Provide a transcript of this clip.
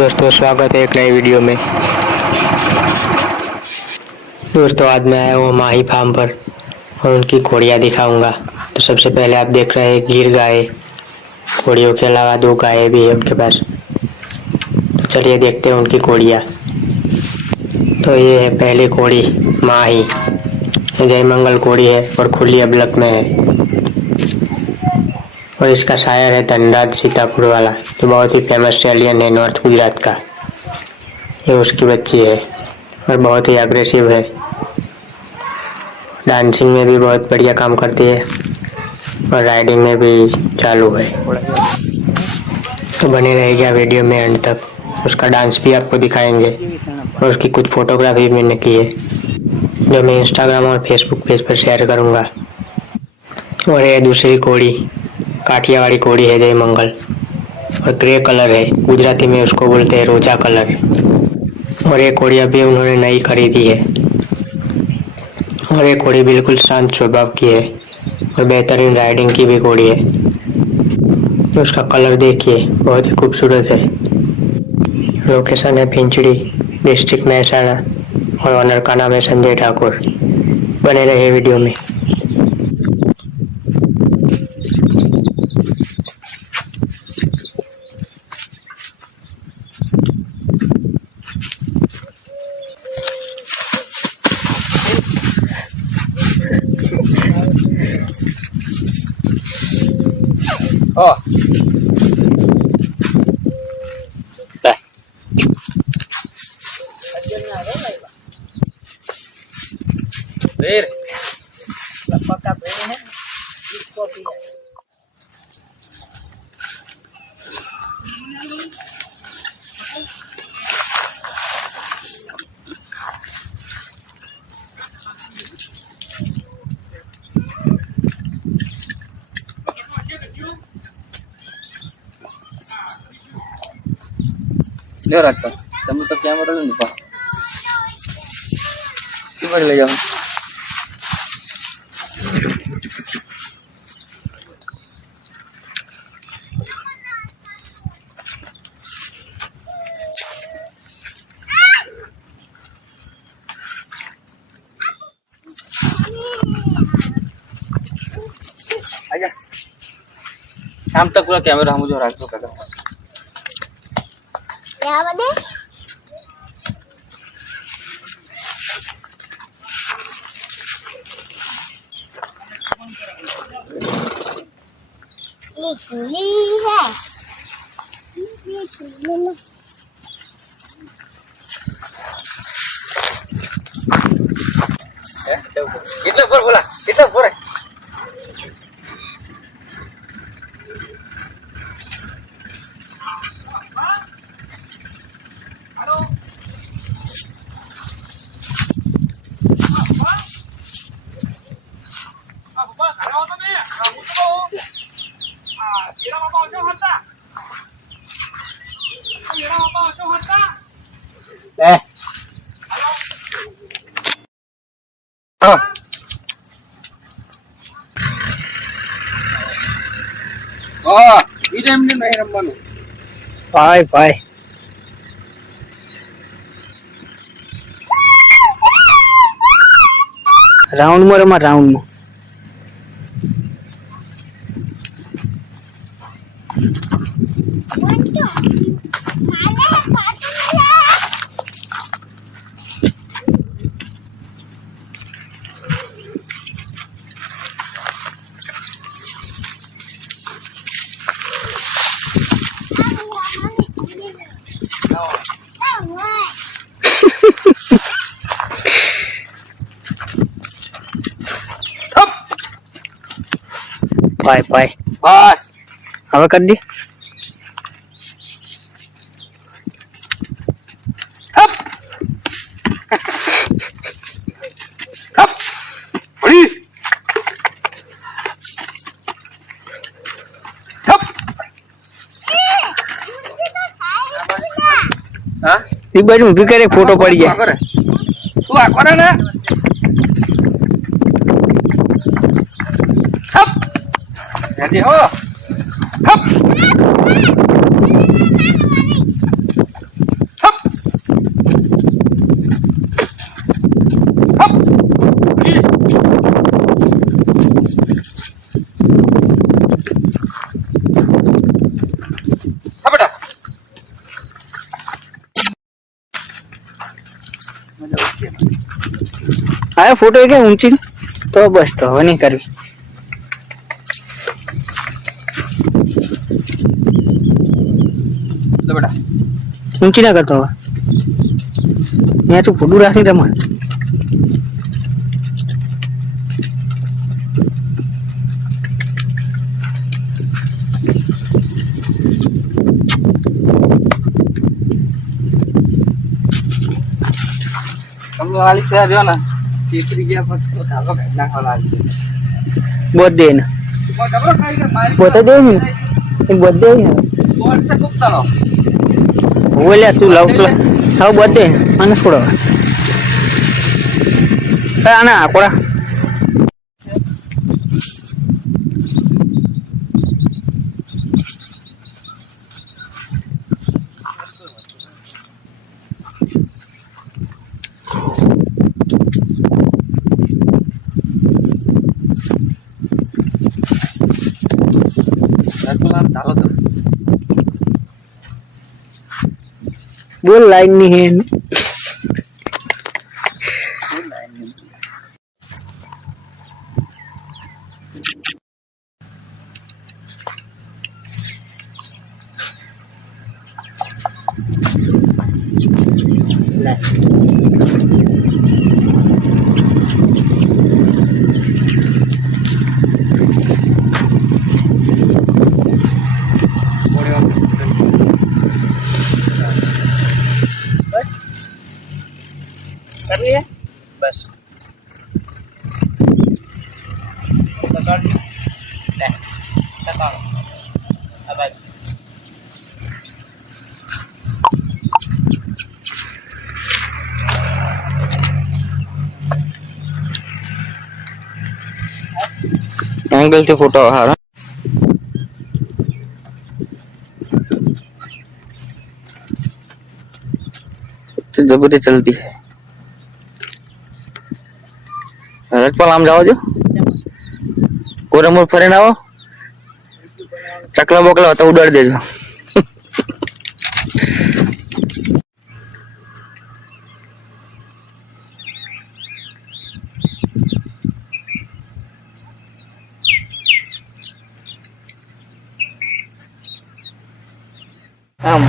दोस्तों, स्वागत है एक नए वीडियो में। दोस्तों, आज मैं आया हूँ माही फार्म पर और उनकी घोड़ियाँ दिखाऊंगा। तो सबसे पहले आप देख रहे हैं गिर गाय। घोड़ियों के अलावा 2 गायें भी है उनके पास। तो चलिए देखते हैं उनकी घोड़ियाँ। तो ये है पहली घोड़ी माही, जय मंगल घोड़ी है और खुली अबलक में है। और इसका शायर है धनराज सीतापुर वाला, जो बहुत ही फेमस स्टैलियन है नॉर्थ गुजरात का। ये उसकी बच्ची है और बहुत ही अग्रेसिव है। डांसिंग में भी बहुत बढ़िया काम करती है और राइडिंग में भी चालू है। तो बने रहेगा वीडियो में एंड तक। उसका डांस भी आपको दिखाएंगे और उसकी कुछ फोटोग्राफी मैंने की है, जो मैं इंस्टाग्राम और फेसबुक पेज पर शेयर करूंगा। और ये दूसरी घोड़ी काठियावाड़ी घोड़ी है जय मंगल, और ग्रे कलर है, गुजराती में उसको बोलते हैं रोजा कलर। और ये घोड़ी अभी उन्होंने नई खरीदी है। और ये घोड़ी बिल्कुल शांत स्वभाव की है और बेहतरीन राइडिंग की भी घोड़ी है। तो उसका कलर देखिए, बहुत ही खूबसूरत है। लोकेशन है पिंचड़ी, डिस्ट्रिक्ट महसाणा, और ऑनर का नाम है संजय ठाकुर। बने रहिए वीडियो में। ले रखा तुम तो कैमरा ले पा किधर ले जाओ आजा शाम तक पूरा कैमरा हम जो रख दो काका क्या बने लिखली है कितना पर बोला कितना पर है बाय बाय। राउंड में रमा राउंड में बाय बाय। बस હવે कर दी। हप हप बड़ी हप हां ई बाजू ઊભી કરે फोटो पड़ी गया तू आ करे ना हप जल्दी हो हप હા ફોટો કે ઊંચી તો બસ તો હવે નહીં કરવી. બેટા ઊંચી ના કરતો હવે ત્યાં તું ફોટો રાખી તમારે. તમે વાલી ત્યાં જો ને ચીતરી ગયા પછી તો ધાબો કાઢી નાખવા લાગે. બધે ને કોઈ ધાબો ખાઈ ગયા મારી બધે દે ને બધે ને કોણ છે ગુપ્તાનો બોલ્યા તું લવ હવે બધે મને છોડો આના આપડા ચાલો તમે બોલ લાઈન ની હે કરવી હે બસ પકડ લે પકડ આ બાજુ एंगल से फोटो हारा तो जबरदस्ती चलती है. रजपाल आम जाओ जो कोरमोर फरे ना हो चकला बोकला होता उड़ाड़ देजो. आम